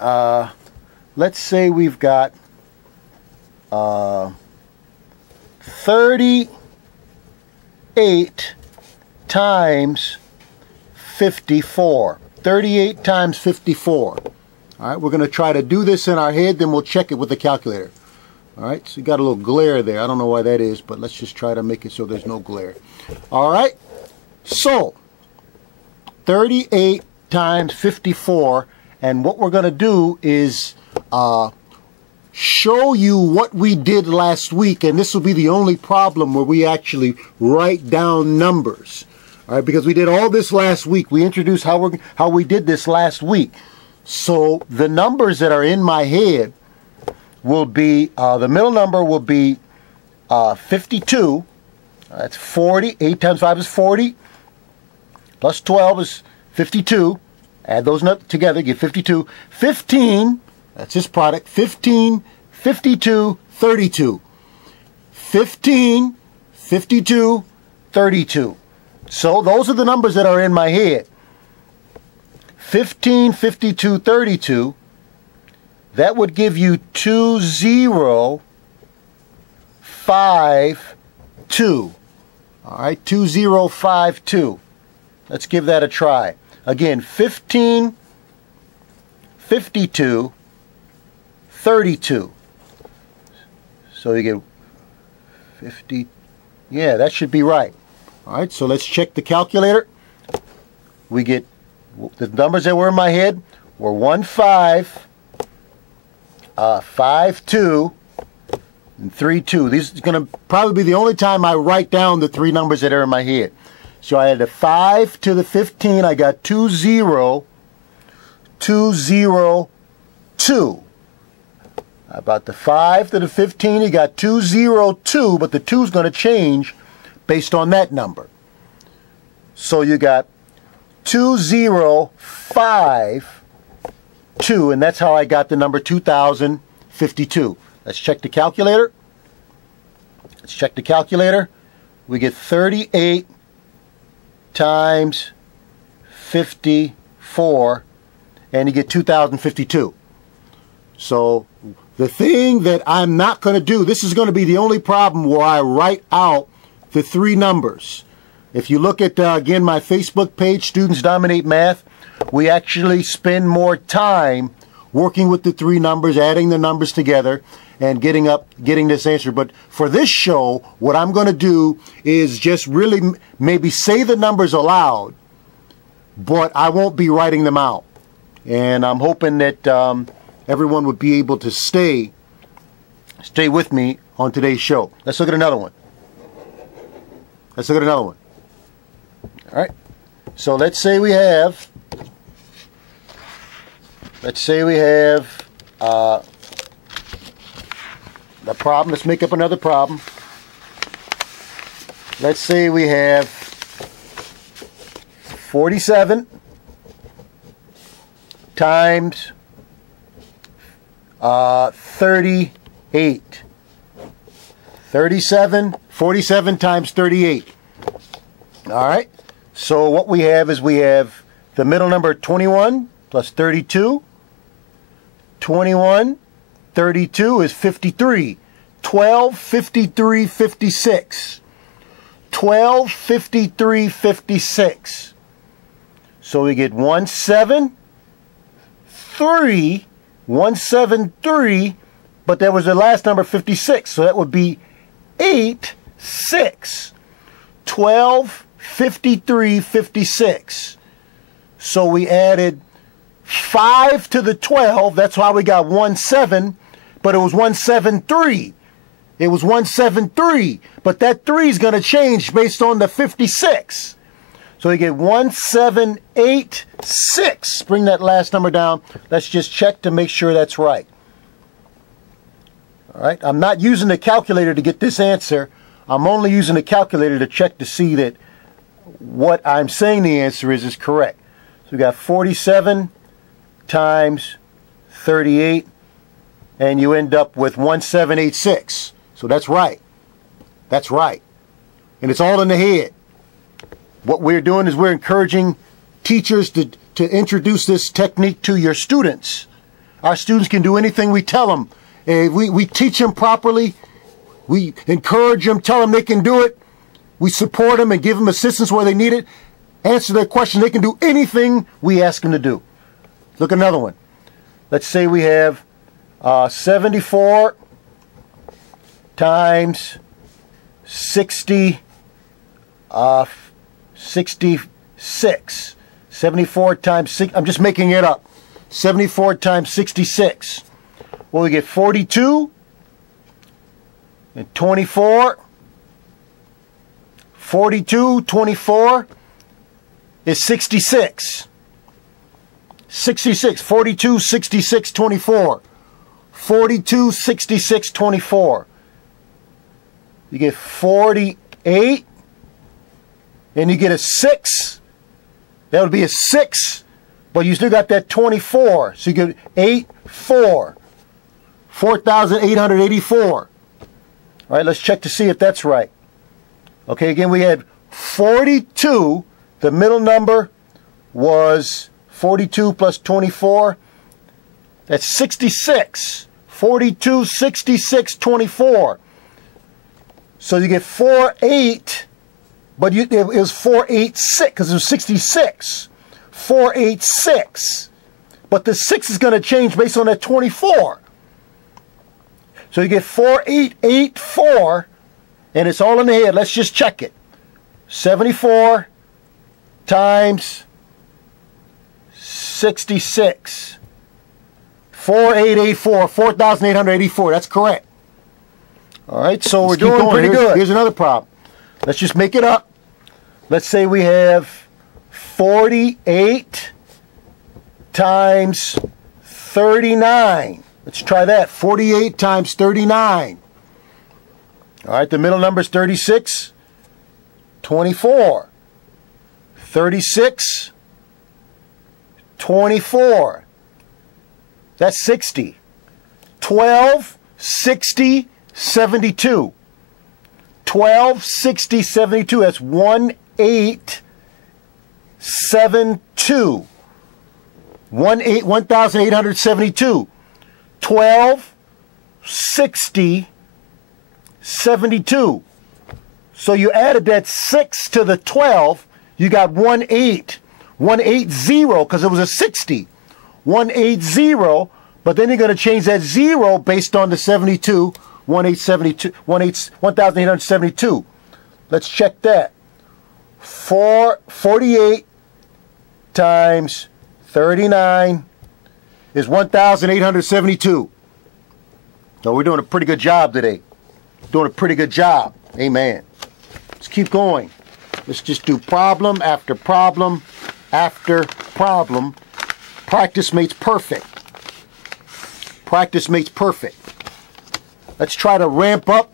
let's say we've got 38 times 54. 38 times 54. All right, we're going to try to do this in our head, then we'll check it with the calculator. All right, so you got a little glare there. I don't know why that is, but let's just try to make it so there's no glare. All right, so 38 times 54, and what we're going to do is show you what we did last week, and this will be the only problem where we actually write down numbers. All right, because we did all this last week. We introduced how we did this last week. So the numbers that are in my head will be, the middle number will be 52. That's 40. 8 times 5 is 40. Plus 12 is 52. Add those together, get 52. 15, that's this product. 15, 52, 32. 15, 52, 32. So those are the numbers that are in my head. 15, 52, 32. That would give you 2052. All right, 2052. Let's give that a try. Again, 15, 52, 32. So you get 50. Yeah, that should be right. All right, so let's check the calculator. We get the numbers that were in my head were 15, 52, and 32. These is going to probably be the only time I write down the three numbers that are in my head. So I had a 5 to the 15. I got 202. About the 5 to the 15, you got 202, but the 2 is going to change based on that number. So you got 2052, and that's how I got the number 2052. Let's check the calculator. Let's check the calculator. We get 38 times 54, and you get 2052. So the thing that I'm not going to do, this is going to be the only problem where I write out the three numbers. If you look at, again, my Facebook page, Students Dominate Math, we actually spend more time working with the three numbers, adding the numbers together, and getting this answer. But for this show, what I'm going to do is just really maybe say the numbers aloud, but I won't be writing them out. And I'm hoping that everyone would be able to stay with me on today's show. Let's look at another one. Let's look at another one. All right. So let's say we have a problem. Let's make up another problem. Let's say we have 47 times 38. 47 times 38. All right. So what we have is we have the middle number 21 plus 32. 21, 32 is 53. 12, 53, 56. 12, 53, 56. So we get 173, 173, but there was the last number 56, so that would be 8, 6. 12, 53, 56. So we added 5 to the 12, that's why we got 17, but it was 173. It was 173, but that 3 is going to change based on the 56. So you get 1786. Bring that last number down. Let's just check to make sure that's right. All right, I'm not using the calculator to get this answer. I'm only using the calculator to check to see that what I'm saying the answer is correct. So we got 47 times 38, and you end up with 1786. So that's right. That's right. And it's all in the head. What we're doing is we're encouraging teachers to introduce this technique to your students. Our students can do anything we tell them. We teach them properly. We encourage them, tell them they can do it. We support them and give them assistance where they need it. Answer their question. They can do anything we ask them to do. Look at another one. Let's say we have 74 times 66. 74 times 6. I'm just making it up. 74 times 66. Well, we get 42 and 24. 42, 24 is 66. 66. 42, 66, 24. 42, 66, 24. You get 48. And you get a 6. That would be a 6. But you still got that 24. So you get 8, 4. 4,884. All right, let's check to see if that's right. Okay, again, we had 42. The middle number was 42 plus 24. That's 66. 42, 66, 24. So you get 4, 8. But it was 486 because it was 66. 486. But the 6 is going to change based on that 24. So you get 4884, and it's all in the head. Let's just check it. 74 times 66. 4884, 4,884. That's correct. All right, so we're doing pretty good. Here's another problem. Let's just make it up. Let's say we have 48 times 39. Let's try that. 48 times 39. All right, the middle number is 36. 24. 36. 24. That's 60. 12, 60, 72. 12, 60, 72. That's 1872. 1,872. 12, 60, 72. So you added that 6 to the 12, you got 180, because it was a 60. 180, but then you're going to change that 0 based on the 72. 1,872. Let's check that. 48 times 39 is 1,872. So we're doing a pretty good job today. Doing a pretty good job. Amen. Let's keep going. Let's just do problem after problem after problem. Practice makes perfect. Practice makes perfect. Let's try to ramp up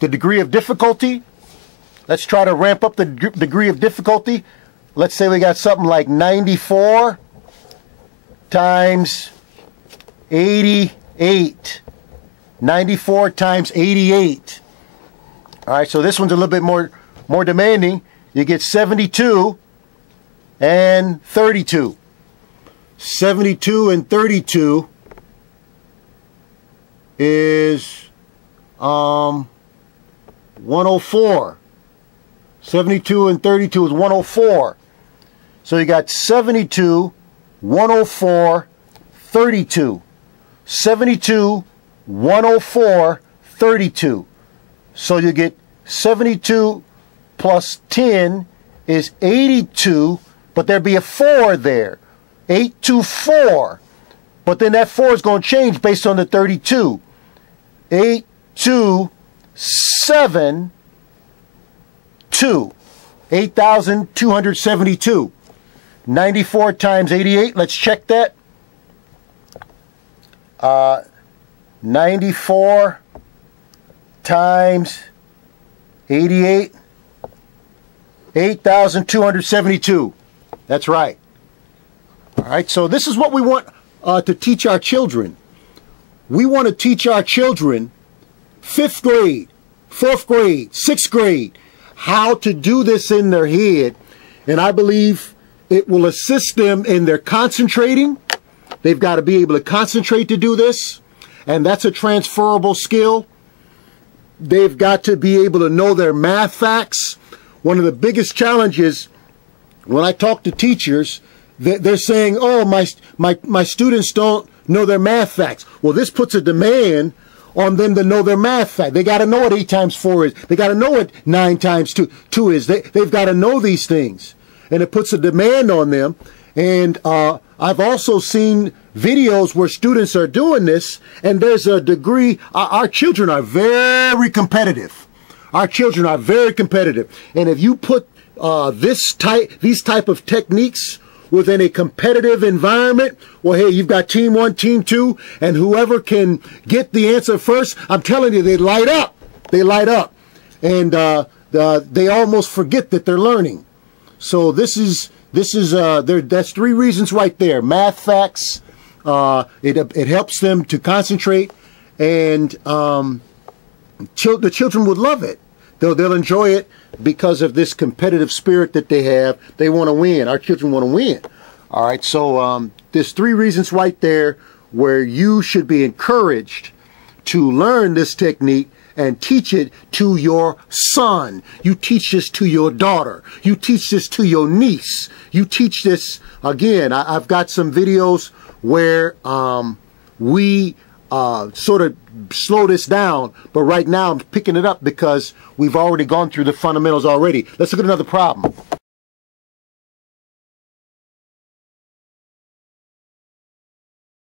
the degree of difficulty. Let's try to ramp up the degree of difficulty. Let's say we got something like 94 times 88. 94 times 88. All right, so this one's a little bit more demanding. You get 72 and 32. 72 and 32 is 104. 72 and 32 is 104. So you got 72, 104, 32. 72, 104, 32. So you get 72 plus 10 is 82, but there'd be a 4 there. 824. But then that 4 is going to change based on the 32. 8,272. 8,272. 94 times 88. Let's check that. 94 times 88. 8,272. That's right. All right, so this is what we want to teach our children. We want to teach our children 5th grade, 4th grade, 6th grade, how to do this in their head. And I believe it will assist them in their concentrating. They've got to be able to concentrate to do this, and that's a transferable skill. They've got to be able to know their math facts. One of the biggest challenges when I talk to teachers, they're saying, oh, my students don't know their math facts. Well, this puts a demand on them to know their math fact. They got to know what 8 times 4 is. They got to know what 9 times 2 is. They've got to know these things. And it puts a demand on them. And I've also seen videos where students are doing this, and there's a degree. Our children are very competitive. Our children are very competitive. And if you put these type of techniques within a competitive environment, well, hey, you've got team 1, team 2, and whoever can get the answer first, I'm telling you, they light up. They light up. And they almost forget that they're learning. So that's 3 reasons right there. Math facts, it helps them to concentrate, and the children would love it. They'll enjoy it because of this competitive spirit that they have. They want to win. Our children want to win. All right, so there's 3 reasons right there where you should be encouraged to learn this technique and teach it to your son. You teach this to your daughter. You teach this to your niece. You teach this, again, I've got some videos where we sort of slow this down, but right now I'm picking it up because we've already gone through the fundamentals already. Let's look at another problem.